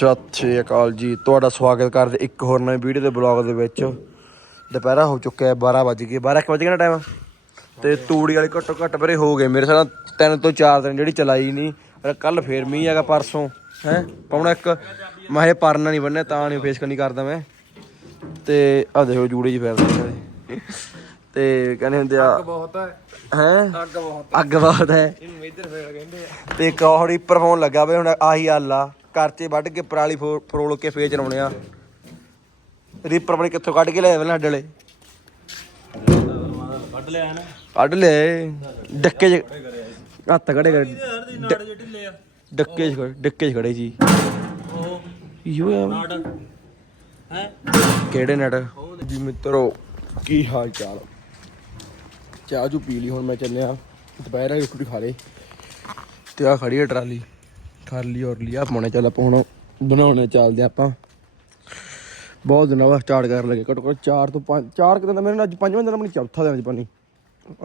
ਸਤਿ ਸ਼੍ਰੀ ਅਕਾਲ ਜੀ। ਤੁਹਾਡਾ ਸਵਾਗਤ ਕਰਦੇ ਇੱਕ ਹੋਰ ਨਵੀਂ ਵੀਡੀਓ ਦੇ ਬਲੌਗ ਦੇ ਵਿੱਚ। ਦੁਪਹਿਰਾ ਹੋ ਚੁੱਕਿਆ ਹੈ 12 ਵੱਜ ਗਏ। 12 ਇੱਕ ਵਜ ਗਿਆ ਨਾ ਟਾਈਮ ਤੇ ਤੂੜੀ ਵਾਲੇ ਘੱਟੋ ਘੱਟ ਬਰੇ ਹੋ ਗਏ। ਮੇਰੇ ਸਾਲ ਤਿੰਨ ਤੋਂ ਚਾਰ ਦਿਨ ਜਿਹੜੀ ਚਲਾਈ ਨਹੀਂ ਕੱਲ ਫੇਰ ਮੀਂਹ ਹੈਗਾ ਪਰਸੋਂ ਹੈ? ਪਾਉਣਾ ਇੱਕ ਮਾਹੇ ਪਰਨਾ ਨਹੀਂ ਬੰਨਿਆ ਤਾਂ ਨਹੀਂ ਫੇਸ ਕਰਨੀ ਕਰਦਾ ਮੈਂ। ਤੇ ਆ ਦੇਖੋ ਜੂੜੇ ਜੀ ਫੇਰਦੇ ਤੇ ਕਹਿੰਦੇ ਹੁੰਦੇ ਆ ਬਹੁਤ ਹੈ ਹੈ? ਅੱਗ ਬਹੁਤ ਅੱਗ ਬਹੁਤ ਹੈ ਇਹਨੂੰ ਇੱਧਰ ਫੇਰ ਕਹਿੰਦੇ ਆ। ਤੇ ਇੱਕ ਹੋਰ ਰੀਪਰ ਫੋਨ ਲੱਗਾ ਬਈ ਹੁਣ ਆਹੀ ਹਾਲ ਆ। ਕਰਚੇ ਵੱਢ ਕੇ ਪਰਾਲੀ ਫੋ- ਫਰੋਲ ਕੇ ਫੇਰ ਚਲਾਉਣੇ ਆ। ਰੀਪਰ ਬਣੇ ਕਿੱਥੋਂ ਕੱਢ ਕੇ ਲਿਆਏ ਪਹਿਲਾਂ ਸਾਡੇ ਵਾਲੇ? ਕੱਢ ਲਿਆ ਨਾ। ਕੱਢ ਲਿਆਏ ਡੱਕੇ 'ਚ ਹੱਥ ਖੜੇ ਕਰ। ਨਾੜ ਜੇ ਢਿੱਲੇ ਆ ਡੱਕੇ 'ਚ ਖੜੇ ਡੱਕੇ 'ਚ ਖੜੇ ਜੀ। ਉਹ ਯੋ ਆ ਨਾੜ ਹੈ ਕਿਹੜੇ ਨਟ? ਜੀ ਮਿੱਤਰੋ, ਕੀ ਹਾਲ ਚਾਲ ਚਾਹ ਜੂ ਪੀ ਲਈ, ਹੁਣ ਮੈਂ ਚੱਲਿਆ। ਦੁਪਹਿਰ ਦੀ ਰੋਟੀ ਖਾ ਲਈ। ਤੇ ਆ ਖੜੀ ਹੈ ਟਰਾਲੀ। ਕਰ ਲਈ ਔਰ ਲਿਆ ਪਾਉਣੇ ਚੱਲ ਆਪਾਂ ਹੁਣ, ਬਣਾਉਣੇ ਚੱਲਦੇ ਆਪਾਂ। ਬਹੁਤ ਦਿਨਾਂ ਬਾਅਦ ਸਟਾਰਟ ਕਰਨ ਲੱਗੇ, ਘੱਟੋ ਘੱਟ 4 ਤੋਂ 5 4 ਦਿਨ ਦਾ ਮੇਰੇ ਨਾਲ ਅੱਜ ਪੰਜਵਾਂ ਦਿਨ ਆਪਣੀ ਚੌਥਾ ਦਿਨ ਅੱਜ ਪਾਣੀ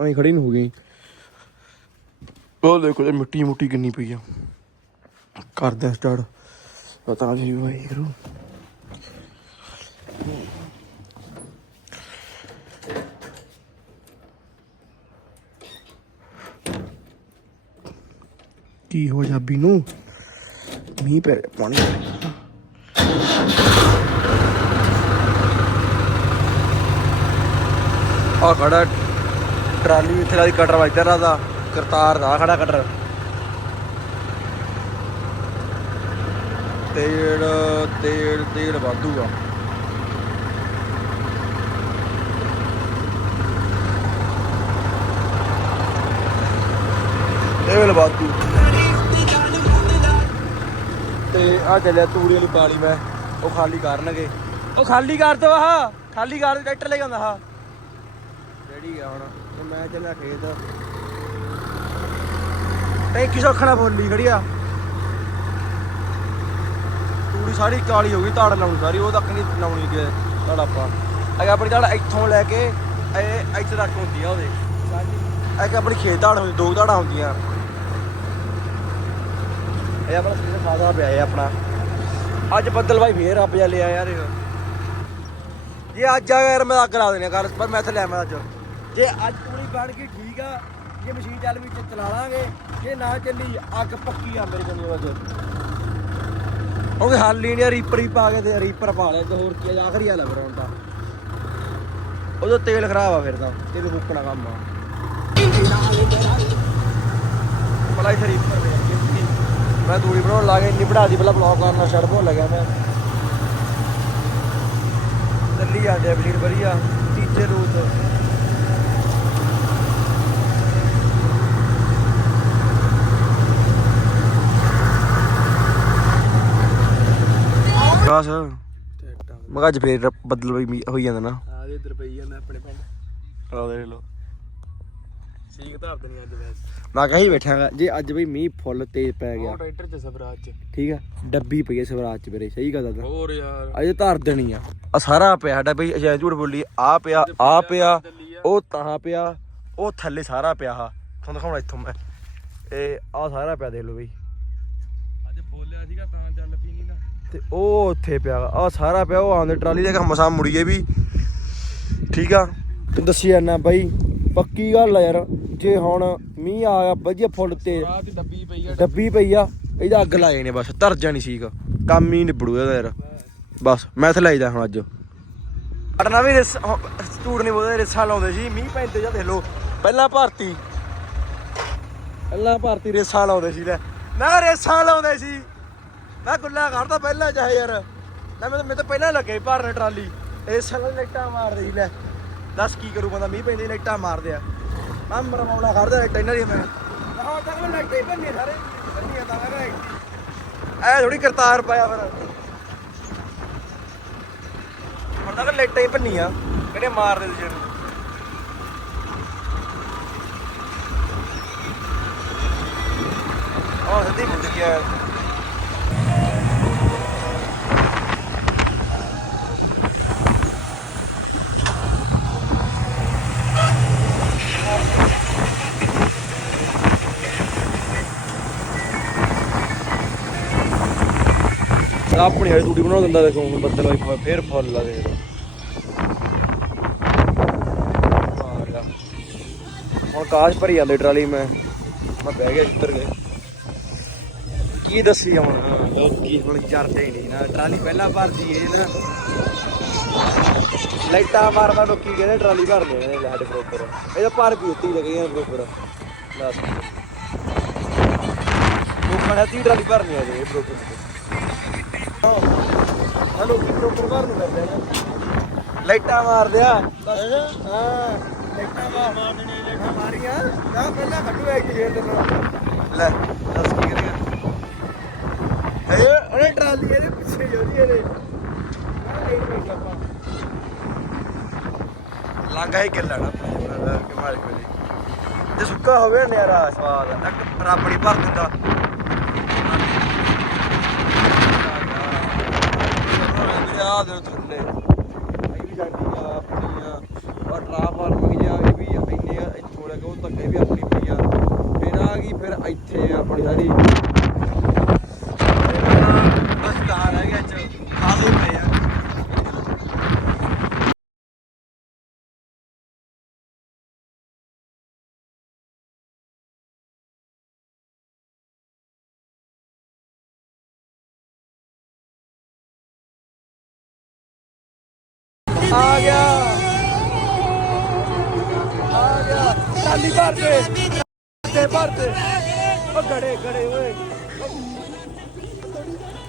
ਐਂ ਖੜੀ ਨਹੀਂ ਹੋ ਗਈ। ਉਹ ਦੇਖੋ ਇਹ ਮਿੱਟੀ ਮੁੱਟੀ ਕਿੰਨੀ ਪਈ ਆ। ਕਰਦੇ ਸਟਾਰਟ ਪਤਾ ਨਹੀਂ ਭਾਈ ਕਰੂ। ਕੀ ਹੋ ਜਾ ਨੂੰ ਮੀਂਹ ਪੈ ਪਾਣੀ ਆ ਖੜਾ ਟਰਾਲੀ ਇੱਥੇ ਲਾਈ ਕਟਰ ਵੱਜਦਾ ਰਾਦਾ ਕਰਤਾਰ ਦਾ ਖੜਾ ਕਟਰ। ਤੇਲ ਤੇਲ ਤੇਲ ਵਾਧੂਗਾ ਤੇਲ ਵਾਧੂ। ਤੇ ਆ ਚੱਲਿਆ ਤੂੜੀ ਵਾਲੀ ਪਾਲੀ ਮੈਂ ਉਹ ਖਾਲੀ ਕਰਨਗੇ। ਉਹ ਖਾਲੀ ਕਰ ਦੋ ਆਹ ਖਾਲੀ ਕਰ ਟਰੈਕਟਰ ਲੈ ਆਉਂਦਾ ਆਹ। ਰੈਡੀ ਆ ਹੁਣ ਤੇ ਮੈਂ ਚੱਲਿਆ ਖੇਤ। ਟੈਂਕੀ ਸੌਖਣਾ ਬੋਲੀ ਖੜੀ ਆ। ਤੂੜੀ ਸਾਰੀ ਕਾਲੀ ਹੋ ਗਈ ਧਾੜ ਲਾਉਣੀ ਸਾਰੀ ਉਹ ਤੱਕ ਨਹੀਂ ਲਾਉਣੀ ਕਿ ਧਾੜ ਆਪਾਂ। ਅਗੇ ਆਪਣੀ ਧਾੜ ਇੱਥੋਂ ਲੈ ਕੇ ਇਹ ਇੱਥੇ ਤੱਕ ਹੁੰਦੀ ਆ ਉਹਦੇ। ਇੱਕ ਆਪਣੀ ਖੇਤ ਧਾੜ ਹੁੰਦੀ ਦੋ ਧਾੜਾਂ ਹੁੰਦੀਆਂ। ਇਹ ਆਪਣਾ ਸੀਜ਼ਨ ਖਾਦਾ ਪਿਆ ਇਹ ਆਪਣਾ। ਅੱਜ ਬੱਦਲ ਭਾਈ ਫੇਰ ਰੱਬ ਜਾ ਲਿਆ ਯਾਰ ਇਹ। ਜੇ ਅੱਜ ਆ ਯਾਰ ਮੈਂ ਅੱਗ ਲਾ ਦੇਣੀ ਕੱਲ ਪਰ ਮੈਂ ਇੱਥੇ ਲੈ ਮੈਂ ਅੱਜ। ਜੇ ਅੱਜ ਪੂਰੀ ਬਣ ਗਈ ਠੀਕ ਆ, ਜੇ ਮਸ਼ੀਨ ਚੱਲ ਵੀ ਚਲਾ ਲਾਂਗੇ, ਜੇ ਨਾ ਚੱਲੀ, ਅੱਗ ਪੱਕੀ ਆ ਮੇਰੇ ਕੋਲ ਬਸ ਕਿਉਂਕਿ ਹੱਲ ਹੀ ਰੀਪਰ ਹੀ ਪਾ ਕੇ ਤੇ ਰੀਪਰ ਪਾ ਲਿਆ ਤੇ ਹੋਰ ਕੀ ਆਖਰੀ ਹਾਲ ਆ ਫਿਰ ਹੁਣ ਤੇਲ ਖਰਾਬ ਆ ਫਿਰ ਤਾਂ ਤੇਲ ਫੂਕਣਾ ਕੰਮ ਆ। ਭਲਾ ਇੱਥੇ ਰੀਪਰ ਵੇ। ਮੈਂ ਦੂਰੀ ਬਣਾਉਣ ਲਾ ਕੇ ਇੰਨੀ ਬਣਾ ਦੀ ਪਹਿਲਾਂ ਬਲੌਕ ਕਰਨਾ ਛੱਡ ਭੁੱਲ ਗਿਆ ਮੈਂ। ਚੱਲੀ ਜਾਂਦੇ ਆ ਮਸ਼ੀਨ ਵਧੀਆ। ਤੀਜੇ ਰੂਟ ਬਸ। ਮੈਂ ਕਿਹਾ ਅੱਜ ਫੇਰ ਬੱਦਲ ਵੀ ਮੀਂਹ ਹੋਈ ਜਾਂਦਾ ਨਾ। ਆ ਦੇ ਇੱਧਰ ਪਈ ਜਾਂਦਾ ਆਪਣੇ ਪਿੰਡ ਆ ਦੇਖ ਲਓ। ਸੀਕ ਧਾਰ ਦੇਣੀ ਅੱਜ ਵੈਸ। ਮੈਂ ਕਹੀ ਬੈਠਾਂਗਾ ਜੇ ਅੱਜ ਬਈ ਮੀਂਹ ਫੁੱਲ ਤੇਜ਼ ਪੈ ਗਿਆ। ਉਹ ਟਰੈਕਟਰ ਚ ਸਵਰਾਜ ਚ। ਠੀਕ ਆ ਡੱਬੀ ਪਈ ਹੈ ਸਵਰਾਜ ਚ ਵੀਰੇ ਸਹੀ ਗੱਲ ਦੱਸਾਂ ਹੋਰ ਯਾਰ। ਅਜੇ ਧਰ ਦੇਣੀ ਆ। ਆ ਸਾਰਾ ਪਿਆ ਸਾਡਾ ਬਈ ਅਜੇ ਝੂਠ ਬੋਲੀ ਆ ਪਿਆ ਆ ਪਿਆ ਉਹ ਤਾਂ ਪਿਆ ਉਹ ਥੱਲੇ ਸਾਰਾ ਪਿਆ ਆ। ਤੁਹਾਨੂੰ ਦਿਖਾਉਣਾ ਇੱਥੋਂ ਮੈਂ। ਇਹ ਆ ਸਾਰਾ ਪਿਆ ਦੇਖ ਲਓ ਬਈ। ਅੱਜ ਬੋਲਿਆ ਸੀਗਾ ਤਾਂ ਚੱਲ ਪੀ ਨਹੀਂ ਦਾ ਤੇ ਉਹ ਉੱਥੇ ਪਿਆ ਆ ਸਾਰਾ ਪਿਆ ਉਹ ਆਉਂਦੇ ਟਰਾਲੀ ਦੇ ਮਸਾ ਮੁੜੀਏ ਵੀ। ਠੀਕ ਆ ਤੇ ਦੱਸੀ ਜਾਂਦਾ ਬਾਈ ਪੱਕੀ ਗੱਲ ਆ ਯਾਰ। ਜੇ ਹੁਣ ਮੀਂਹ ਆ ਗਿਆ ਵਧੀਆ ਫੁੱਲ ਤੇ ਰਾਤ ਦੀ ਡੱਬੀ ਪਈ ਆ ਡੱਬੀ ਪਈ ਆ ਇਹਦਾ ਅੱਗ ਲਾਏ ਨੇ ਬਸ ਧਰ ਜਾਣੀ ਸੀਕ ਕੰਮ ਹੀ ਨਿਬੜੂ ਇਹਦਾ ਯਾਰ। ਬਸ ਮੈਂ ਇੱਥੇ ਲਾਈਦਾ ਹੁਣ ਅੱਜ। ਅੜਨਾ ਵੀ ਰਿਸ ਸਟੂਡ ਨਹੀਂ ਬੋਲਦੇ ਰਿਸਾਂ ਲਾਉਂਦੇ ਸੀ। ਮੀਂਹ ਪੈਂਦੇ ਜਾਂ ਦੇਖ ਲਓ ਪਹਿਲਾਂ ਭਾਰਤੀ। ਪਹਿਲਾਂ ਭਾਰਤੀ ਰੇਸਾਂ ਲਾਉਂਦੇ ਸੀ ਲੈ। ਮੈਂ ਕਿਹਾ ਰੇਸਾਂ ਲਾਉਂਦੇ ਸੀ। ਮੈਂ ਗੁੱਲਾ ਕਰਦਾ ਪਹਿਲਾਂ ਚਾਹੇ ਯਾਰ। ਮੈਂ ਮੈਨੂੰ ਮੈਨੂੰ ਤਾਂ ਪਹਿਲਾਂ ਲੱਗੇ ਭਰਨ ਟਰਾਲੀ। ਰੇਸਾਂ ਨਾਲ ਲਾਈਟਾਂ ਮਾਰਦੇ ਸੀ ਲੈ। ਦੱਸ ਕੀ ਕਰੂ ਬੰਦਾ ਮੀਂਹ ਪੈਂਦੇ ਲਾਈਟਾਂ ਮਾਰਦੇ ਆ। ਮੈਂ ਮਰਵਾਉਣਾ ਕਰਦਾ ਲਾਈਟਾਂ ਇਹਨਾਂ ਦੀ ਮੈਂ। ਹਾਂ ਤੱਕ ਮੈਂ ਲਾਈਟਾਂ ਹੀ ਭੰਨੀ ਸਾਰੇ। ਭੰਨੀ ਤਾਂ ਮੈਂ ਕਿਹਾ ਐ ਥੋੜੀ ਕਰਤਾਰ ਪਾਇਆ ਫਿਰ। ਹੁਣ ਤੱਕ ਲਾਈਟਾਂ ਹੀ ਭੰਨੀਆਂ ਕਿਹੜੇ ਮਾਰਦੇ ਸੀ ਜਿਹਨੂੰ ਆਹ ਸਿੱਧੀ ਮੁੱਕ ਗਿਆ। ਆਪਣੀ ਹਰੀ ਤੂੜੀ ਬਣਾ ਦਿੰਦਾ ਦੇਖੋ, ਹੁਣ ਬੱਦਲ ਹੋਈ ਫੇਰ ਫੁੱਲ ਆ ਦੇ ਹੁਣ ਕਾਸ਼ ਭਰੀ ਜਾਂਦੇ ਟਰਾਲੀ ਮੈਂ। ਮੈਂ ਬਹਿ ਗਿਆ ਉੱਤਰ ਗਏ ਕੀ ਦੱਸੀ ਹੁਣ? ਲੋਕੀ ਹੁਣ ਚੜਦੇ ਹੀ ਨਹੀਂ ਨਾ, ਟਰਾਲੀ ਪਹਿਲਾਂ ਭਰਦੀ ਏ ਨਾ। ਲਾਈਟਾਂ ਮਾਰਦਾ ਲੋਕੀ ਕਹਿੰਦੇ ਟਰਾਲੀ ਭਰਦੇ ਨੇ ਸਾਡੇ ਬਰੋਬਰ। ਇਹ ਤਾਂ ਭਰ ਵੀ ਉੱਤੀ ਲੱਗੀਆਂ ਬਰੋਬਰ। ਦੱਸ ਲੋਕਾਂ ਨੇ ਤੀ ਟਰਾਲੀ ਭਰਨੀ ਆ ਜੇ ਬਰੋਬਰ ਹਾਂ। ਲੋਕੀ ਬਰੋਬਰ ਭਰਨ ਨੂੰ ਕਰਦੇ ਨੇ। ਲਾਈਟਾਂ ਮਾਰਦੇ ਆ। ਹਾਂ। ਲਾਈਟਾਂ ਮਾਰ ਮਾਰਦੇ ਨੇ ਲਾਈਟਾਂ ਮਾਰੀਆਂ। ਨਾ, ਪਹਿਲਾਂ ਕੱਢੂ ਇੱਕ ਜੇਰ ਦੇ ਨਾਲ ਲੈ, ਦੱਸ ਕੀ ਕਰੇਗਾ ਹੈ ਉਹਨੇ ਟਰਾਲੀ ਇਹਦੇ ਪਿੱਛੇ ਜੋਦੀ ਇਹਦੇ। ਆਹ ਲੇਟ ਪੈ ਗਿਆ ਆਪਾਂ। ਲਾਂਗਾ ਹੀ ਕਿੱਲਾ ਨਾ ਕਮਾਲ ਕੋਈ ਜੇ ਸੁੱਕਾ ਹੋਵੇ, ਨਿਆਰਾ ਸਵਾਦ ਇੱਕ ਬਰਾਬਰੀ ਭਰ ਦਿੰਦਾ ਮੇਰੇ ਆ ਦੇ ਥੱਲੇ। ਇਹ ਵੀ ਜਾਂਦੀ ਆ ਆਪਣੀਆਂ ਔਰ ਟਰਾਫਾਰਮਿੰਗ ਜਿਹਾ ਇਹ ਵੀ ਇੰਨੇ ਆ, ਇੱਥੋਂ ਲੈ ਕੇ ਉਹ ਵੀ ਆਪਣੀ ਪਈ ਆ। ਫਿਰ ਆ ਗਈ ਫਿਰ ਇੱਥੇ ਆਪਣੀ ਸਾਰੀ ਬਸ ਤਾਂ ਰਹਿ ਗਿਆ ਚ ਖਾਸੇ ਪਏ ਆ ਆ ਗਿਆ। ਆ ਗਿਆ। ਟਾਲੀ ਭਰ ਦੇ। ਤੇ ਭਰ ਦੇ। ਉਹ ਗੜੇ ਗੜੇ, ਓਏ।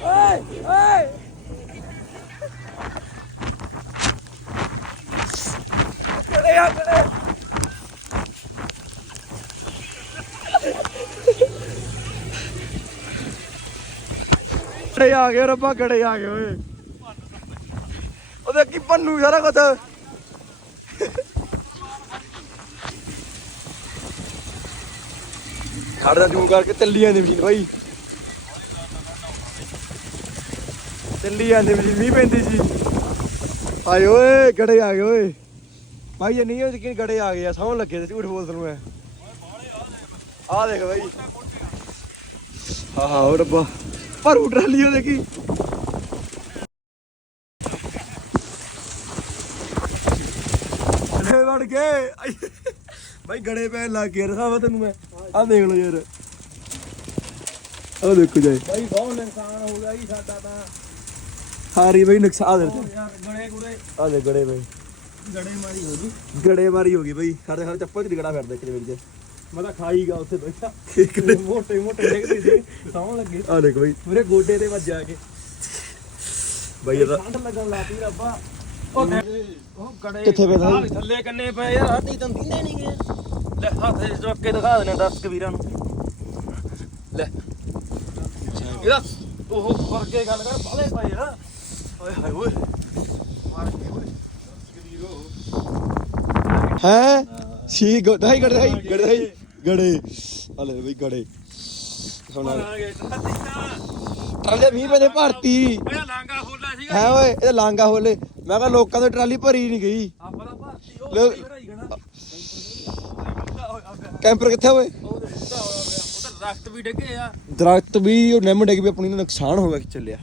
ਓਏ ਓਏ। ਗੜੇ ਆ, ਗੜੇ। ਗੜੇ ਆ ਗਏ, ਰੱਬਾ, ਗੜੇ ਆ ਗਏ, ਓਏ। ਉਹਦੇ ਕੀ ਪੰਨੂ ਸਾਰਾ ਕੁਝ ਖੜਦਾ ਜੂ ਕਰਕੇ ਚੱਲੀ ਜਾਂਦੀ ਮਸ਼ੀਨ ਭਾਈ ਚੱਲੀ ਜਾਂਦੀ ਮਸ਼ੀਨ, ਮੀਂਹ ਪੈਂਦੀ ਸੀ। ਆਏ ਓਏ, ਗੜੇ ਆ ਗਏ ਓਏ। ਭਾਈ ਇਹ ਨਹੀਂ ਉਹ ਯਕੀਨ ਗੜੇ ਆ ਗਏ ਆ ਸੌਂ ਲੱਗੇ ਤੇ ਝੂਠ ਬੋਲ ਤੈਨੂੰ ਮੈਂ। ਆ ਦੇਖ ਭਾਈ ਹਾਂ ਹਾਂ ਰੱਬਾ ਪਰ ਉਹ ਟਰਾਲੀ ਉਹ ਦੇਖੀ। ਗੜੇ ਵੜ ਗਏ। ਭਾਈ ਗੜੇ ਪੈਣ ਲੱਗ ਗਏ ਰਸਾਵਾ ਤੈਨੂੰ ਮੈਂ। ਆ ਦੇਖ ਲਓ ਯਾਰ। ਆ ਦੇਖੋ ਜਾਏ ਭਾਈ ਬਹੁਤ ਨੁਕਸਾਨ ਹੋ ਗਿਆ ਜੀ ਸਾਡਾ ਤਾਂ। ਹਾਰੀ ਬਈ ਨੁਕਸਾਨ ਦੇ ਗੁੜੇ ਆ ਦੇ ਗੜੇ ਬਈ। ਗੜੇ ਮਾਰੀ ਹੋ ਜੀ ਗੜੇ ਮਾਰੀ ਹੋ ਗਈ ਬਈ। ਸਾਡੇ ਸਾਡੇ ਚੱਪਲ ਚ ਨਿਕੜਾ ਫਿਰਦਾ ਇੱਕ ਦੇ ਵਿੱਚ ਮੈਂ ਤਾਂ ਖਾਈ ਗਿਆ ਉੱਥੇ ਬੈਠਾ। ਗੜੇ ਮੋਟੇ ਮੋਟੇ ਡਿੱਗਦੇ ਸੀ। ਸੌਣ ਲੱਗੇ। ਆ ਦੇਖ ਬਈ। ਮੇਰੇ ਗੋਡੇ ਤੇ ਵੱਜਿਆ ਕੇ। ਬਈ ਇਹਦਾ ਠੰਡ ਲੱਗਣ ਲਾਤੀ ਰੱਬਾ। ਉਹ ਗੜੇ ਕਿੱਥੇ ਪਏ ਥਾ? ਆਹ ਵੀ ਥੱਲੇ ਕੰਨੇ ਪਏ ਯਾਰ ਤਾਂ ਦਿੰਦੇ ਨਹੀਂ ਗਏ ਲੈ ਹੱਥ ਚ ਚੁੱਕ ਕੇ ਦਿਖਾ ਦੇਣੇ ਦਸ ਕਬੀਰਾਂ ਨੂੰ। ਲੈ। ਇਹਦਾ ਉਹ ਵਰਗੇ ਗੱਲ ਕਰ ਬਾਲੇ ਪਏ ਆ। ਓਏ ਹਾਏ ਓਏ। ਮਾਰ ਕੇ ਓਏ। ਹੈ? ਸੀ ਗੜਾਈ ਗੜਾਈ ਗੜਾਈ ਗੜੇ ਆ ਲੈ ਬਈ ਗੜੇ। ਹੁਣ ਆ ਗਏ ਹਾਥੀ ਤਾਂ ਟਰਾਲੇ ਵੀ ਪੈਦੇ ਭਰਤੀ। ਪਹਿਲਾਂ ਲਾਂਗਾ ਖੋਲਾ ਸੀਗਾ। ਹੈ ਓਏ ਇਹ ਲਾਂਗਾ ਹੋਲੇ। ਮੈਂ ਕਿਹਾ ਲੋਕਾਂ ਦੀ ਟਰਾਲੀ ਭਰੀ ਨਹੀਂ ਗਈ। ਆਪਾਂ ਤਾਂ ਭਾਰਤੀ ਉਹ ਲੋਕ- ਕਿਹੜਾ ਹੀ ਗਣਾ ਕੈਂਪਰ ਕਿੱਥੇ ਓਏ? ਉਹ ਤੇ ਸਿੱਧਾ ਹੋਇਆ ਪਿਆ। ਉਹ ਤਾਂ ਰਖਤ ਵੀ ਡਿੱਗੇ ਆ। ਦਰਖਤ ਵੀ ਉਹ ਨਿੰਮ ਡਿੱਗ ਵੀ ਆਪਣੀ ਨੂੰ ਨੁਕਸਾਨ ਹੋ ਗਿਆ ਕਿ ਚੱਲਿਆ।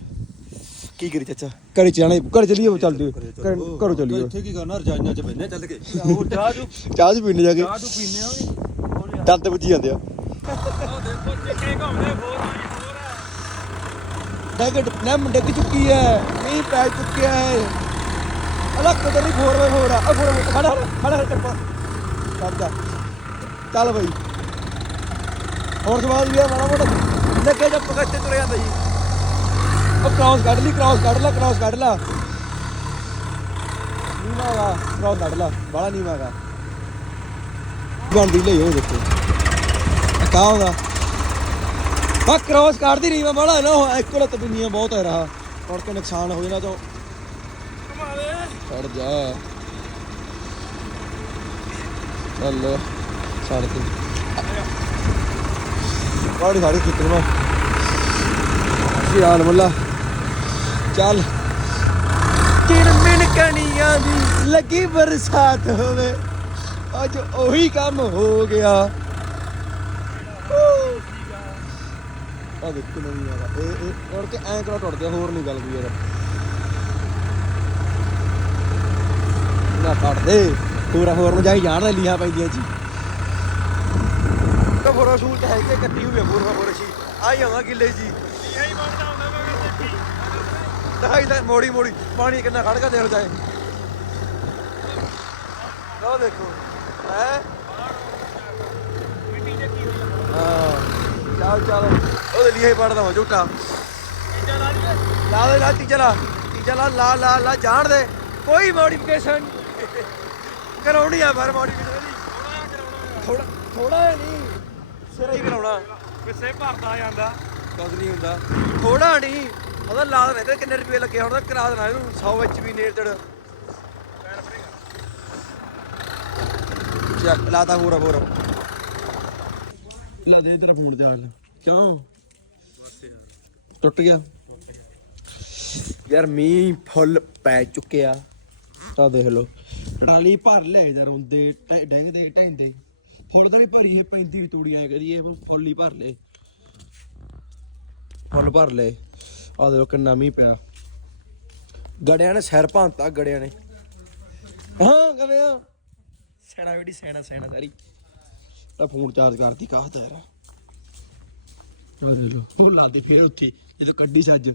ਕੀ ਕਰੀ ਚਾਚਾ? ਘਰੇ ਜਾਣਾ ਘਰ ਚੱਲੀਏ ਚੱਲਦੇ ਘਰੋਂ ਚੱਲੀਏ। ਇੱਥੇ ਕੀ ਕਰਨਾ? ਰਜਾਈਆਂ 'ਚ ਬੈਠੇ ਚੱਲ ਕੇ। ਉਹ ਚਾਹ ਜੂ ਚਾਹ ਚ ਪੀਣੇ ਜਾ ਕੇ। ਚਾਹ ਜੂ ਪੀਨੇ ਆ ਉਹ ਦੰਦ ਵੱਜੀ ਜਾਂਦੇ ਆ। ਦੇਖੋ ਚਿੱਟੇ ਘੁੰਮਦੇ ਹੋਰ ਆ ਹੋਰ ਆ। ਡਿੱਗ ਨਿੰਮ ਡਿੱਗ ਚੁੱਕੀ ਹੈ। ਮੀਂਹ ਪੈ ਚੁੱਕਿਆ ਹੈ। ਅਲੱਗ ਤੋਂ ਨਹੀਂ ਆ। ਆ ਫੋਰ ਖੜਾ ਖੜਾ ਟੱਪਾ ਕਰ ਚੱਲ ਬਈ। ਹੋਰ ਸਵਾਦ ਵੀ ਆ, ਮਾੜਾ ਮੋਟਾ। ਲੱਗੇ ਜਦ ਪਕੜਤੇ ਤੁਰ ਜਾਂਦਾ ਜੀ। ਉਹ ਕ੍ਰਾਸ ਕੱਢ ਲਈ ਕ੍ਰਾਸ ਕੱਢ ਲਾ ਕ੍ਰਾਸ ਕੱਢ ਲਾ। ਨੀਮਾ ਵਾ ਕ੍ਰਾਸ ਕੱਢ ਲਾ। ਬਾਲਾ ਨੀਮਾ ਗਾ ਬਣਦੀ ਲਈ ਉਹ ਦੇਖੋ। ਕਾ ਹੁੰਦਾ ਆ ਕ੍ਰਾਸ ਕੱਢਦੀ ਨਹੀਂ ਬਾਲਾ ਨਾ। ਇੱਕੋ ਲੱਤ ਪਿੰਨੀਆਂ ਬਹੁਤ ਹੈ ਰਹਾ। ਮੁੜ ਕੇ ਨੁਕਸਾਨ ਹੋ ਜਾਣਾ ਤਾਂ ਛੱਡ ਜਾ। ਚੱਲ ਛੱਡ ਕੇ ਕਾੜੀ ਸਾਡੀ ਕਿਤਨ ਮਾ। ਸੀ ਹਾਲ ਮੱਲਾ। ਚੱਲ। ਤਿੰਨ ਕਣੀਆਂ ਦੀ ਲੱਗੀ ਬਰਸਾਤ ਹੋਵੇ। ਅੱਜ ਉਹੀ ਕੰਮ ਹੋ ਗਿਆ। ਆ ਦੇਖ ਨਵੀਂ ਆ ਇਹ ਇਹ ਔਰ ਕਿ ਐਂ ਕਰਾ ਟੁੱਟਦੇ ਹੋਰ ਨਹੀਂ ਗੱਲ ਕੋਈ ਯਾਰ। ਨਾ ਟੁੱਟਦੇ ਪੂਰਾ ਹੋਰ ਨੂੰ ਜਾਣ ਲੀਆਂ ਪੈਂਦੀਆਂ ਜੀ। ਤਾਂ ਫੋਰਾ ਸੂਲ ਹੈ ਕਿ ਕੱਟੀ ਹੋਈ ਆ ਪੂਰਾ ਫੋਰਾ ਸੀ ਆਈ ਆਵਾਂ ਕਿੱਲੇ ਜੀ। ਲੀਆਂ ਬਣਦਾ ਹੁੰਦਾ ਮੈਂ ਕੱਟੀ ਦਿਖਾਈ ਤਾਂ ਮੋੜੀ ਮੋੜੀ, ਪਾਣੀ ਕਿੰਨਾ ਖੜ ਗਿਆ ਦੇਖ ਜਾਏ। ਲਓ ਦੇਖੋ, ਹੈ? ਹਾਂ, ਚੱਲ ਚੱਲ। ਉਹਦੇ ਲਈ ਹੀ ਪੜਦਾ ਹਾਂ ਝੂਟਾ। ਲਾ ਦੇ, ਲਾ ਤੀਜਾ ਲਾ। ਤੀਜਾ ਲਾ ਲਾ ਲਾ ਜਾਣ ਦੇ। ਕੋਈ ਮੋਡੀਫਿਕੇਸ਼ਨ ਕਰਾਉਣੀ ਆ ਪਰ ਮੋਡੀਫਿਕੇਸ਼ਨ ਥੋੜਾ ਥੋੜਾ ਨਹੀਂ। ਸਿਰ ਹੀ ਕਰਾਉਣਾ ਪਿੱਛੇ ਭਰਦਾ ਜਾਂਦਾ। ਕੁਝ ਨਹੀਂ ਹੁੰਦਾ। ਥੋੜਾ ਨਹੀਂ। ਉਹਦਾ ਲਾ ਦੇਣਾ ਤੇ ਕਿੰਨੇ ਰੁਪਏ ਲੱਗੇ ਹੁਣ ਤਾਂ ਕਰਾ ਦੇਣਾ ਇਹਨੂੰ। 100 ਵਿੱਚ ਵੀ ਨੇੜ ਤੜ। ਚੱਲ ਲਾਤਾ ਪੂਰਾ ਪੂਰਾ ਲਾ ਦੇ ਤੇਰਾ ਫੋਨ ਚਾਰਜ। ਕਿਉਂ? ਟੁੱਟ ਗਿਆ। ਯਾਰ ਮੀਂਹ ਫੁੱਲ ਪੈ ਚੁੱਕਿਆ। ਤਾਂ ਦੇਖ ਲਓ। ਟਰਾਲੀ ਭਰ ਲੈ ਰੋਂਦੇ ਹੁੰਦੇ ਡੈਗਦੇ ਢੈਂਦੇ ਫੁੱਲ ਤਾਂ ਨਹੀਂ ਭਰੀ ਇਹ ਪੈਂਦੀ ਤੂੜੀਆਂ ਕਰੀਏ ਫੁੱਲ ਹੀ ਭਰ ਲੈ ਫੁੱਲ ਭਰ ਲੈ ਆ ਦੇਖੋ ਕਿੰਨਾ ਮੀਂਹ ਪਿਆ। ਗੜਿਆਂ ਨੇ ਸਿਰ ਭਾਂਤਾ, ਗੜਿਆਂ ਨੇ। ਹਾਂ, ਕਿਵੇਂ ਆ? ਸੈਣਾ ਬੇਟੀ, ਸੈਣਾ ਸੈਣਾ ਸਾਰੀ। ਤਾਂ ਫੋਨ ਚਾਰਜ ਕਰਦੀ ਕਾਹ ਤੇ ਯਾਰ। ਆ ਦੇ ਲੋ ਉਹ ਲਾਉਂਦੇ ਫਿਰ ਉੱਥੇ ਜਦੋਂ ਕੱਢੀ ਸੱਜ ਆ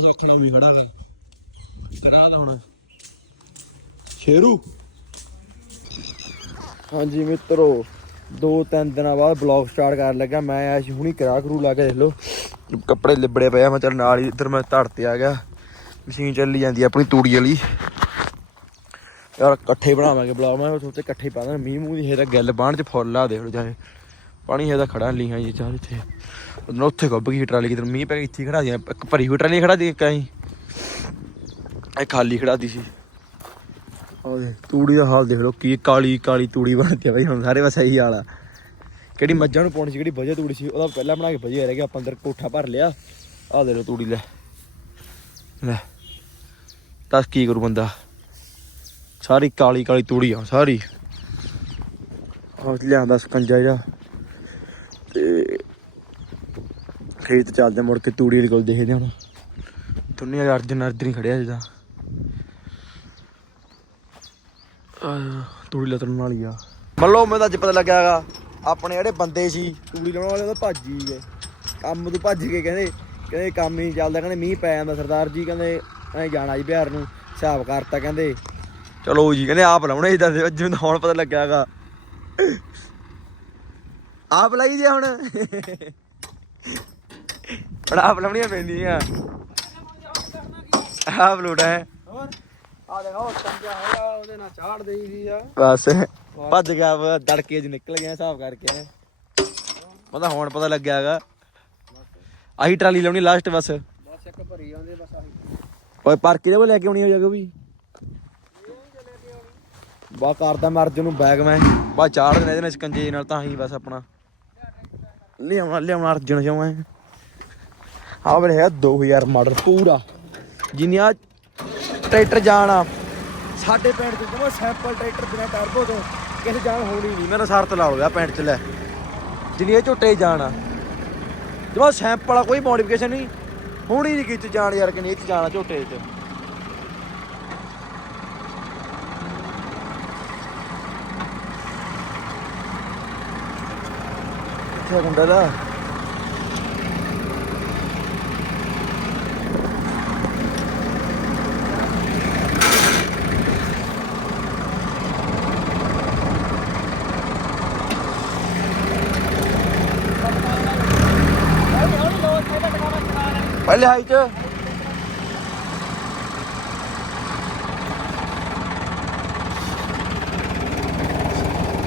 ਸੌਖਣਾ ਵੀ ਖੜਾ ਗਾ ਦਾ ਸ਼ੇਰੂ। ਹਾਂਜੀ ਮਿੱਤਰੋ ਦੋ ਤਿੰਨ ਦਿਨਾਂ ਬਾਅਦ ਬਲੌਗ ਸਟਾਰਟ ਕਰਨ ਲੱਗਾ। ਮੈਂ ਆਇਆ ਸੀ ਹੁਣੀ ਕਰਾ ਕਰੂ ਲਾ ਕੇ ਦੇਖ ਲਓ। ਕੱਪੜੇ ਲਿਬੜੇ ਪਏ ਆ ਮੈਂ ਚੱਲ ਨਾਲ ਹੀ ਇੱਧਰ ਮੈਂ ਧੜ ਤੇ ਆ ਗਿਆ। ਮਸ਼ੀਨ ਚੱਲੀ ਜਾਂਦੀ ਆਪਣੀ ਤੂੜੀ ਵਾਲੀ। ਯਾਰ ਇਕੱਠੇ ਬਣਾਵਾਂਗੇ ਬਲੌਗ ਮੈਂ ਸੋਚਿਆ ਇਕੱਠੇ ਪਾ ਦਾਂ ਮੀਂਹ ਮੂੰਹ ਦੀ ਹੈ ਤਾਂ ਗੱਲ ਬਾਣ ਚ ਫੁੱਲ ਆ ਦੇਖ ਲਓ ਜਾਏ ਪਾਣੀ ਹੈ ਤਾਂ ਖੜਾ ਲੀਆਂ ਜੀ ਚਾਹ ਇੱਥੇ ਉਦੋਂ ਉੱਥੇ ਗੱਬ ਗਈ ਟਰਾਲੀ ਕਿਤੇ ਮੀਂਹ ਪੈ ਗਿਆ ਇੱਥੇ ਖੜਾ ਦੀਆਂ ਇੱਕ ਭਰੀ ਹੋਈ ਟਰਾਲੀ ਖੜਾ ਦੀ ਕਹੀਂ ਇਹ ਖਾਲੀ ਖੜਾਦੀ ਸੀ। ਆਹ ਤੂੜੀ ਦਾ ਹਾਲ ਦੇਖ ਲਓ, ਕੀ ਕਾਲੀ ਕਾਲੀ ਤੂੜੀ ਬਣਦੀ ਆ ਬਈ, ਹੁਣ ਸਾਰੇ ਪਾਸੇ ਇਹੀ ਹਾਲ ਆ। ਕਿਹੜੀ ਮੱਝਾਂ ਨੂੰ ਪਾਉਣੀ ਸੀ, ਕਿਹੜੀ ਵਜੇ ਤੂੜੀ ਸੀ, ਉਹਦਾ ਪਹਿਲਾਂ ਬਣਾ ਕੇ ਵਜੇ ਰਹਿ ਗਿਆ, ਆਪਾਂ ਅੰਦਰ ਕੋਠਾ ਭਰ ਲਿਆ। ਆਹ ਦੇ ਲਓ ਤੂੜੀ, ਲੈ। ਲੈ। ਦੱਸ ਕੀ ਕਰੂ ਬੰਦਾ? ਸਾਰੀ ਕਾਲੀ ਕਾਲੀ ਤੂੜੀ ਆ, ਸਾਰੀ। ਆਹ ਲਿਆਂਦਾ ਸਕੰਜਾ ਜਿਹੜਾ। ਤੇ ਖੇਤ ਚੱਲਦੇ ਮੁੜ ਕੇ ਤੂੜੀ ਦੇ ਕੋਲ ਦੇਖਦੇ ਹੁਣ। ਤੁੰਨੇ ਅਰਜਨ ਅਰਜਨ ਹੀ ਖੜਿਆ ਜਿੱਦਾਂ ਆਹ, ਤੂੜੀ ਲੱਤਣ ਵਾਲੀ ਆ। ਮੱਲੋ ਮੈਨੂੰ ਤਾਂ ਅੱਜ ਪਤਾ ਲੱਗਿਆਗਾ ਆਪਣੇ ਜਿਹੜੇ ਬੰਦੇ ਸੀ ਤੂੜੀ ਲਾਉਣ ਵਾਲੇ ਉਹ ਭੱਜ ਹੀ ਗਏ। ਕੰਮ ਤੋਂ ਭੱਜ ਕੇ ਕਹਿੰਦੇ ਕਹਿੰਦੇ ਕੰਮ ਹੀ ਨਹੀਂ ਚੱਲਦਾ ਕਹਿੰਦੇ ਮੀਂਹ ਪੈ ਜਾਂਦਾ ਸਰਦਾਰ ਜੀ ਕਹਿੰਦੇ ਐਂ ਜਾਣਾ ਜੀ ਬਿਹਾਰ ਨੂੰ ਹਿਸਾਬ ਕਰਤਾ ਕਹਿੰਦੇ। ਚਲੋ ਜੀ ਕਹਿੰਦੇ ਆਪ ਲਾਉਣੇ ਇਦਾਂ ਦੇ ਜਿਵੇਂ ਹੁਣ ਪਤਾ ਲੱਗਿਆਗਾ। ਆਪ ਲਾਈ ਜੇ ਹੁਣ। ਹੁਣ ਆਪ ਲਾਉਣੀਆਂ ਪੈਂਦੀਆਂ। ਆਪ ਲੋੜਾ ਹੈ। ਹੋਰ? ਆ ਦੇਖੋ ਚੰਗਾ ਹੈਗਾ ਉਹਦੇ ਨਾਲ ਚਾੜ ਦੇਈ ਦੀ ਆ। ਬਸ। ਭੱਜ ਗਿਆ ਵਾ, ਤੜਕੇ ਚ ਨਿਕਲ ਗਿਆ ਹਿਸਾਬ ਕਰਕੇ। ਉਹਦਾ ਹੁਣ ਪਤਾ ਲੱਗਿਆਗਾ ਆਹੀ ਟਰਾਲੀ ਲਾਉਣੀ ਲਾਸਟ ਬਸ। ਬਸ ਇੱਕ ਭਰੀ ਆਉਂਦੇ ਬਸ ਆਹੀ। ਓਏ ਪਰ ਕਿਹਦੇ ਕੋਲ ਲੈ ਕੇ ਆਉਣੀ ਹੋ ਜਾਗਾ ਵੀ? ਬਾ ਕਰਦਾ ਮਰਜ ਨੂੰ ਬੈਗ ਮੈਂ। ਬਾ ਚਾੜ ਦੇਣਾ ਇਹਦੇ ਨਾਲ ਸਕੰਜੇ ਨਾਲ ਤਾਂ ਹੀ ਬਸ ਆਪਣਾ। ਲਿਆਉਣਾ ਲਿਆਉਣਾ ਅਰਜਨ ਜਿਉਂ ਐ ਆ ਹੈ 2000 ਮਾਡਲ ਪੂਰਾ। ਜਿੰਨੀਆਂ ਟਰੈਕਟਰ ਜਾਣਾ ਸਾਡੇ ਪਿੰਡ ਚ ਜਮਾ ਸੈਂਪਲ ਟਰੈਕਟਰ ਬਿਨਾ ਟਰਬੋ ਤੋਂ ਕਿਸੇ ਜਾਣ ਹੋਣੀ ਨਹੀਂ। ਮੇਰਾ ਸਰਤ ਲਾ ਹੋ ਗਿਆ ਪਿੰਡ ਚ ਲੈ। ਜਿੰਨੀਆਂ ਝੋਟੇ ਜਾਣਾ ਜਮਾ ਸੈਂਪਲ ਆ ਕੋਈ ਮੋਡੀਫਿਕੇਸ਼ਨ ਨਹੀਂ। ਹੋਣੀ ਨਹੀਂ ਕੀਤੀ ਜਾਣ ਯਾਰ ਕਿ ਨਹੀਂ ਤੇ ਜਾਣਾ ਝੋਟੇ ਚ। ਕਿੱਥੇ ਮੁੰਡਾ ਦਾ? ਪਹਿਲੇ ਹਾਈ ਚ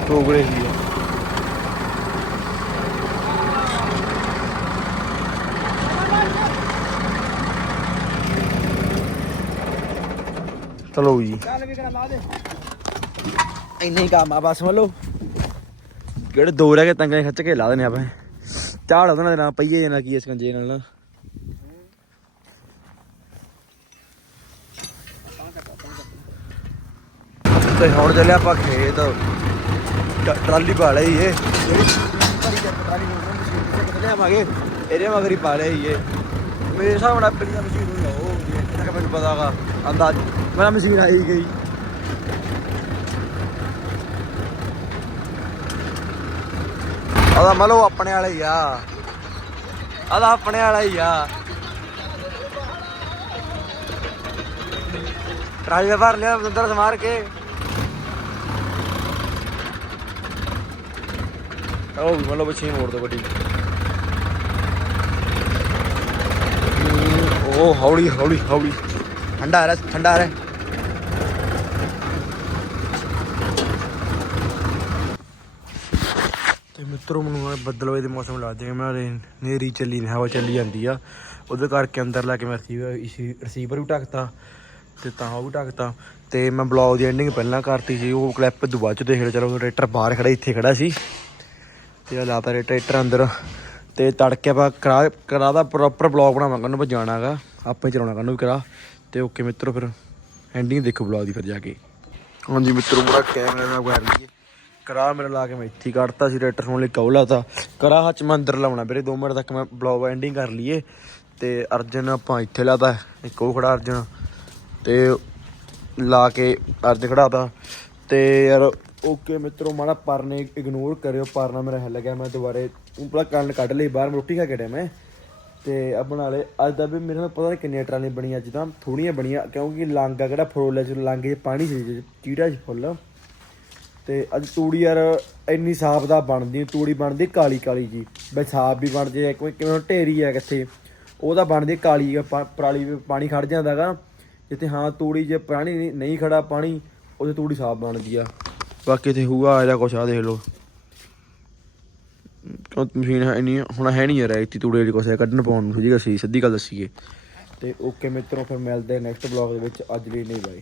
ਟੋਗਰੇ ਹੀ ਆ ਚਲੋ ਜੀ ਚੱਲ ਵੀ ਕਰਾ ਲਾ ਦੇ ਇੰਨਾ ਹੀ ਕੰਮ ਆ ਬਸ ਮੱਲੋ ਜਿਹੜੇ ਦੋ ਰਹਿ ਗਏ ਤੰਗੇ ਖਿੱਚ ਕੇ ਲਾ ਦੇਣੇ ਆਪਾਂ ਝਾੜ ਉਹਨਾਂ ਦੇ ਨਾਲ ਪਈਏ ਨਾਲ ਕੀ ਇਸ ਕੰਜੇ ਨਾਲ ਨਾ ਤੇ ਹੁਣ ਚੱਲਿਆ ਆਪਾਂ ਖੇਤ। ਟ- ਟਰਾਲੀ ਪਾ ਲਈ ਏ। ਲਿਆਵਾਂਗੇ। ਇਹਦੇ ਮਗਰ ਹੀ ਪਾ ਲਿਆ ਸੀ ਮੇਰੇ ਹਿਸਾਬ ਨਾਲ ਪਿੰਡ ਦਾ ਮਸ਼ੀਨ ਨੂੰ ਲਾਓ। ਜਿੱਦਾਂ ਕਿ ਮੈਨੂੰ ਪਤਾਗਾ ਅੰਦਾਜ਼ ਮੇਰਾ ਮਸ਼ੀਨ ਆਈ ਗਈ। ਆਦਾ ਮਲੋ ਆਪਣੇ ਵਾਲੇ ਹੀ ਆ। ਆਦਾ ਆਪਣੇ ਵਾਲਾ ਹੀ ਆ। ਟਰਾਲੀ ਦਾ ਭਰ ਲਿਆ, ਅੰਦਰ ਸਮਾਰ ਕੇ। ਉਹ ਵੀ ਮਤਲਬ ਛੇ ਮੋੜ ਤੋਂ ਵੱਡੀ ਉਹ ਹੌਲੀ ਹੌਲੀ ਹੌਲੀ। ਠੰਡਾ ਆ ਰਿਹਾ, ਠੰਡਾ ਆ ਰਿਹਾ। ਤੇ ਮਿੱਤਰੋ, ਮੈਨੂੰ ਬੱਦਲ ਹੋਏ ਦੇ ਮੌਸਮ ਲੱਗਦੇ ਆ, ਮੈਂ ਨੇਰੀ ਚੱਲੀ ਨੇ, ਹਵਾ ਚੱਲੀ ਜਾਂਦੀ ਆ। ਉਹਦੇ ਕਰਕੇ ਅੰਦਰ ਲੈ ਕੇ ਮੈਂ ਰਿਸੀਵਰ ਰਿਸੀਵਰ ਵੀ ਢੱਕਤਾ ਤੇ ਤਾਂ ਉਹ ਵੀ ਢੱਕਤਾ। ਤੇ ਮੈਂ ਬਲੌਗ ਦੀ ਐਂਡਿੰਗ ਪਹਿਲਾਂ ਕਰਤੀ ਸੀ, ਉਹ ਕਲਿੱਪ ਦੁਬਾਰਾ ਚ ਦੇਖ ਲਿਓ, ਚਲੋ ਟਰੈਕਟਰ ਬਾਹਰ ਖੜਾ, ਇੱਥੇ ਖੜਾ ਸੀ। ਤੇ ਆ ਲਾਤਾ ਰੇ ਟਰੈਕਟਰ ਅੰਦਰ। ਤੇ ਤੜਕੇ ਆਪਾਂ ਕਰਾ ਕਰਾ ਦਾ ਪ੍ਰੋਪਰ ਬਲੌਗ ਬਣਾਵਾਂਗਾ, ਉਹਨੂੰ ਜਾਣਾਗਾ ਆਪਾਂ ਹੀ ਚਲਾਉਣਾ ਕੰਨੂ ਵੀ ਕਰਾ। ਤੇ ਓਕੇ ਮਿੱਤਰੋ ਫਿਰ ਐਂਡਿੰਗ ਦੇਖੋ ਬਲੌਗ ਦੀ ਫਿਰ ਜਾ ਕੇ। ਹਾਂਜੀ ਮਿੱਤਰੋ, ਬੜਾ ਕੈਮਰਾ ਨਾਲ ਕਰ ਲਈਏ। ਕਰਾ ਮੇਰਾ ਲਾ ਕੇ ਮੈਂ ਇੱਥੇ ਹੀ ਕੱਢਤਾ ਸੀ ਰੈਟਰ ਸੁਣ ਲਈ ਕੌਲਾ ਤਾਂ। ਕਰਾ ਹੱਥ ਮੈਂ ਅੰਦਰ ਲਾਉਣਾ ਵੀਰੇ 2 ਮਿੰਟ ਤੱਕ ਮੈਂ ਬਲੌਗ ਐਂਡਿੰਗ ਕਰ ਲਈਏ। ਤੇ ਅਰਜਨ ਆਪਾਂ ਇੱਥੇ ਲਾਤਾ, ਇੱਕ ਉਹ ਖੜਾ ਅਰਜਨ। ਤੇ ਲਾ ਕੇ ਅਰਜਨ ਖੜਾਤਾ। ਤੇ ਯਾਰ ਓਕੇ ਮਿੱਤਰੋ, ਮਾੜਾ ਪਰਨੇ ਇਗਨੋਰ ਕਰਿਓ, ਪਰਨਾ ਮੇਰਾ ਹਿੱਲ ਗਿਆ, ਮੈਂ ਦੁਬਾਰੇ ਉਪਲਾ ਕੰਨ ਕੱਢ ਲਈ, ਬਾਹਰ ਰੋਟੀ ਖਾ ਕੇ ਡਿਆ ਮੈਂ। ਤੇ ਆ ਬਣਾ ਲੈ ਅੱਜ ਦਾ ਵੀ ਮੇਰੇ ਨਾਲ ਪਤਾ ਨਹੀਂ ਕਿੰਨੀਆਂ ਟਰਾਲੀਆਂ ਬਣੀਆਂ, ਅੱਜ ਤਾਂ ਥੋੜੀਆਂ ਬਣੀਆਂ, ਕਿਉਂਕਿ ਲਾਂਗਾ ਕਿਹੜਾ ਫਰੋਲਿਆ ਚ ਲਾਂਗੇ 'ਚ ਪਾਣੀ ਸੀ ਚੀੜਾ ਚ ਫੁੱਲ। ਤੇ ਅੱਜ ਤੂੜੀ ਯਾਰ ਇੰਨੀ ਸਾਫ਼ ਦਾ ਬਣਦੀ ਤੂੜੀ ਬਣਦੀ ਕਾਲੀ ਕਾਲੀ ਜੀ। ਬਈ ਸਾਫ਼ ਵੀ ਬਣ ਜੇ ਕਿਵੇਂ ਕਿਵੇਂ ਢੇਰੀ ਆ ਕਿੱਥੇ। ਉਹਦਾ ਬਣਦੀ ਕਾਲੀ ਪਰਾਲੀ ਵਿੱਚ ਪਾਣੀ ਖੜ ਜਾਂਦਾਗਾ ਜਿੱਥੇ ਹਾਂ ਤੂੜੀ ਜੇ ਪਾਣੀ ਨਹੀਂ- ਨਹੀਂ ਖੜਾ ਪਾਣੀ, ਉਹਦੇ ਤੂੜੀ ਸਾਫ਼ ਬਣਦੀ ਆ। ਬਾਕੀ ਤੇ ਹੂਆ ਆਇਆ ਕੁਛ ਆ ਦੇਖ ਲਓ। ਮਸ਼ੀਨ ਹੈ ਨਹੀਂ, ਹੁਣ ਹੈ ਨਹੀਂ ਯਾਰ, ਇੱਥੇ ਤੂੜੇ ਵਾਲੀ ਕੁਛ ਹੈ, ਕੱਢਣ ਪਾਉਣ ਨੂੰ ਸੀਗਾ ਸੀ ਸਿੱਧੀ ਗੱਲ ਦੱਸੀਏ ਤੇ ਓਕੇ ਮਿੱਤਰੋ, ਫਿਰ ਮਿਲਦੇ ਨੈਕਸਟ ਬਲੌਗ ਦੇ ਵਿੱਚ, ਅੱਜ ਲਈ ਨਹੀਂ ਬਾਈ।